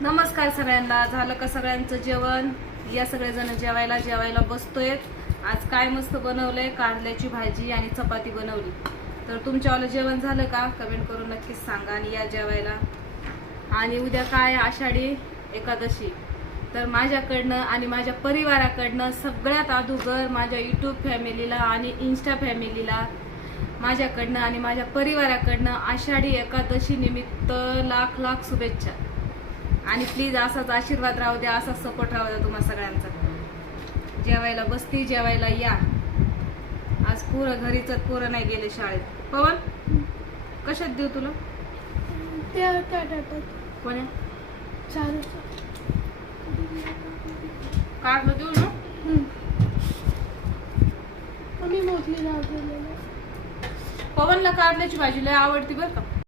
नमस्कार सगळ्यांना. झालं का सगळ्यांचं जेवण? या सगळेजण जेवायला बसतोय. आज काय मस्त बनवलंय, कारल्याची भाजी आणि चपाती बनवली. तर तुमच्यावालं जेवण झालं का? कमेंट करून नक्कीच सांगा आणि या जेवायला. आणि उद्या काय आषाढी एकादशी. तर माझ्याकडनं आणि माझ्या परिवाराकडनं सगळ्यात अगोदर माझ्या यूट्यूब फॅमिलीला आणि इन्स्टा फॅमिलीला माझ्याकडनं आणि माझ्या परिवाराकडनं आषाढी एकादशी निमित्त लाख लाख शुभेच्छा. आणि प्लीज असाच आशीर्वाद राहू द्या, असाच सपोर्ट राहू द्या तुम्हा सगळ्यांचा. जेवायला बसती, जेवायला या. आज पोरं घरीच, पोरं नाही गेले शाळेत. पवन कशात देऊ तुला? कोण्या कार्ड देऊ ना? पवनला कारल्याची भाजी लय आवडती बरं का.